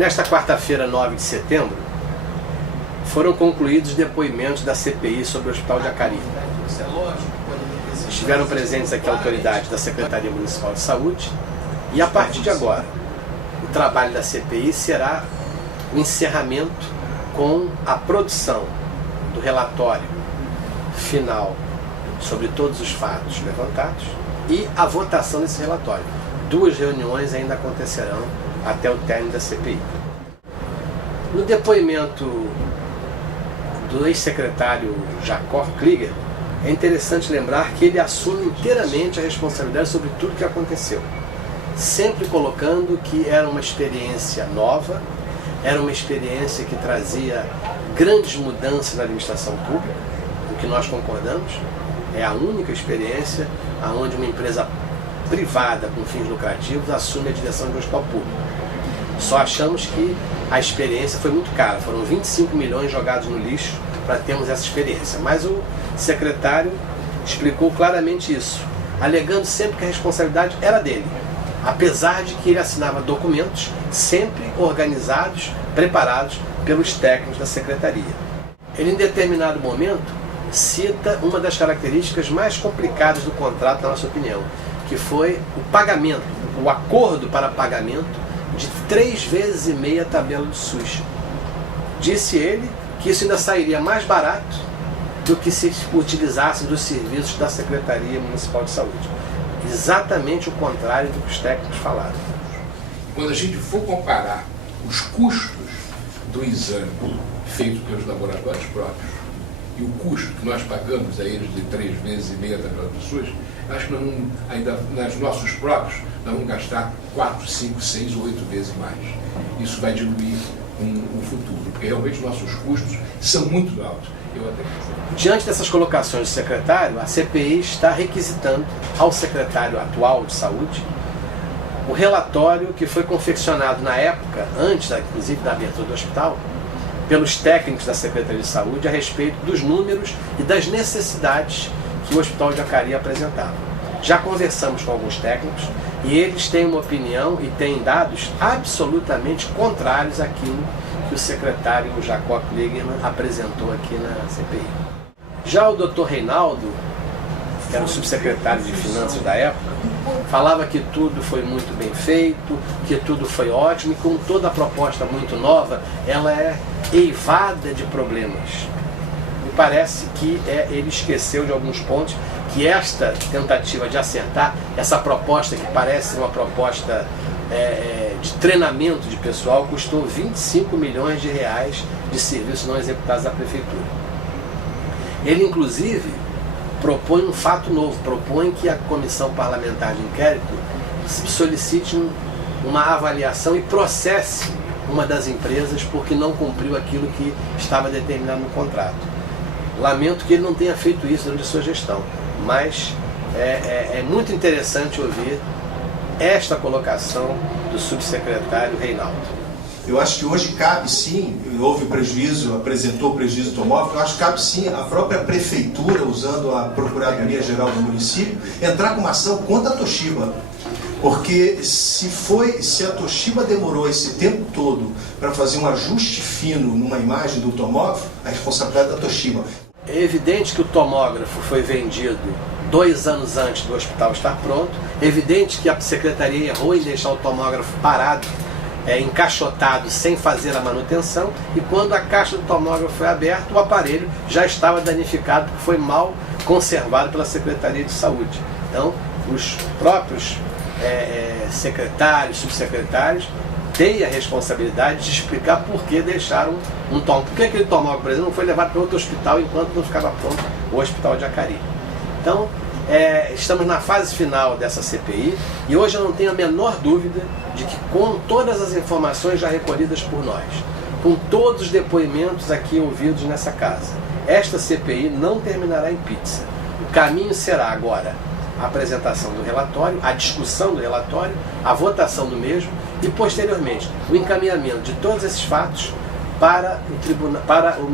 Nesta quarta-feira, 9 de setembro, foram concluídos os depoimentos da CPI sobre o Hospital de Acari. Estiveram presentes aqui autoridades da Secretaria Municipal de Saúde e, a partir de agora, o trabalho da CPI será o encerramento com a produção do relatório final sobre todos os fatos levantados e a votação desse relatório. 2 reuniões ainda acontecerão até o término da CPI. No depoimento do ex-secretário Jacó Klieger, é interessante lembrar que ele assume inteiramente a responsabilidade sobre tudo que aconteceu, sempre colocando que era uma experiência nova, era uma experiência que trazia grandes mudanças na administração pública, o que nós concordamos. É a única experiência onde uma empresa privada com fins lucrativos assume a direção de um hospital público. Só achamos que a experiência foi muito cara, foram 25 milhões jogados no lixo para termos essa experiência. Mas o secretário explicou claramente isso, alegando sempre que a responsabilidade era dele, apesar de que ele assinava documentos sempre organizados, preparados pelos técnicos da secretaria. Ele, em determinado momento, cita uma das características mais complicadas do contrato, na nossa opinião, que foi o pagamento, o acordo para pagamento de 3,5 vezes a tabela do SUS. Disse ele que isso ainda sairia mais barato do que se utilizasse dos serviços da Secretaria Municipal de Saúde. Exatamente o contrário do que os técnicos falaram. Quando a gente for comparar os custos do exame feito pelos laboratórios próprios e o custo que nós pagamos a eles de 3,5 vezes a tabela do SUS, acho que nós não, ainda nos nossos próprios nós vamos gastar 4, 5, 6 ou 8 vezes mais. Isso vai diluir o futuro, porque realmente os nossos custos são muito altos. Diante dessas colocações do secretário, a CPI está requisitando ao secretário atual de saúde o relatório que foi confeccionado na época, antes inclusive da abertura do hospital, pelos técnicos da Secretaria de Saúde a respeito dos números e das necessidades que o Hospital de Acari apresentava. Já conversamos com alguns técnicos e eles têm uma opinião e têm dados absolutamente contrários àquilo que o secretário Jacó Klieger apresentou aqui na CPI. Já o Dr. Reinaldo, que era o subsecretário de Finanças da época, falava que tudo foi muito bem feito, que tudo foi ótimo e com toda a proposta muito nova, ela é eivada de problemas. Me parece que ele esqueceu de alguns pontos, que esta tentativa de acertar, essa proposta que parece uma proposta de treinamento de pessoal, custou 25 milhões de reais de serviços não executados da Prefeitura. Ele, inclusive, propõe um fato novo, propõe que a Comissão Parlamentar de Inquérito solicite uma avaliação e processe uma das empresas porque não cumpriu aquilo que estava determinado no contrato. Lamento que ele não tenha feito isso durante a sua gestão, mas é muito interessante ouvir esta colocação do subsecretário Reinaldo. Eu acho que hoje cabe sim, houve prejuízo, apresentou prejuízo automóvel, eu acho que cabe sim a própria prefeitura, usando a Procuradoria-Geral do município, entrar com uma ação contra a Toshiba. Porque se a Toshiba demorou esse tempo todo para fazer um ajuste fino numa imagem do tomógrafo, a responsabilidade é da Toshiba. É evidente que o tomógrafo foi vendido 2 anos antes do hospital estar pronto, é evidente que a secretaria errou em deixar o tomógrafo parado, encaixotado, sem fazer a manutenção, e quando a caixa do tomógrafo foi aberta, o aparelho já estava danificado porque foi mal conservado pela Secretaria de Saúde. Então, os próprios secretários, subsecretários, têm a responsabilidade de explicar por que deixaram um tomógrafo. Por que aquele tomógrafo, por exemplo, não foi levado para outro hospital enquanto não ficava pronto o Hospital de Acari. Então, estamos na fase final dessa CPI e hoje eu não tenho a menor dúvida de que, com todas as informações já recolhidas por nós, com todos os depoimentos aqui ouvidos nessa casa, esta CPI não terminará em pizza. O caminho será agora a apresentação do relatório, a discussão do relatório, a votação do mesmo e, posteriormente, o encaminhamento de todos esses fatos para o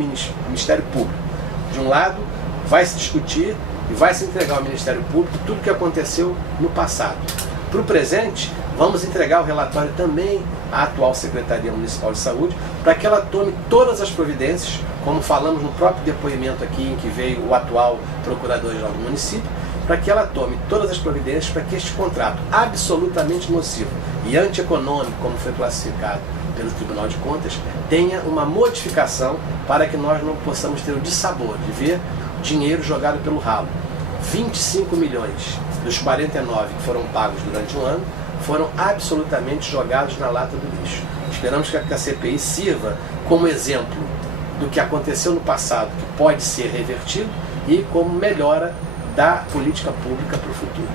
Ministério Público. De um lado, vai se discutir e vai se entregar ao Ministério Público tudo o que aconteceu no passado. Para o presente, Vamos entregar o relatório também à atual Secretaria Municipal de Saúde, para que ela tome todas as providências, como falamos no próprio depoimento aqui em que veio o atual Procurador-Geral do município, para que ela tome todas as providências para que este contrato absolutamente nocivo e antieconômico, como foi classificado pelo Tribunal de Contas, tenha uma modificação para que nós não possamos ter o dissabor de ver dinheiro jogado pelo ralo. 25 milhões dos 49 que foram pagos durante um ano foram absolutamente jogados na lata do lixo. Esperamos que a CPI sirva como exemplo do que aconteceu no passado, que pode ser revertido, e como melhora da política pública para o futuro.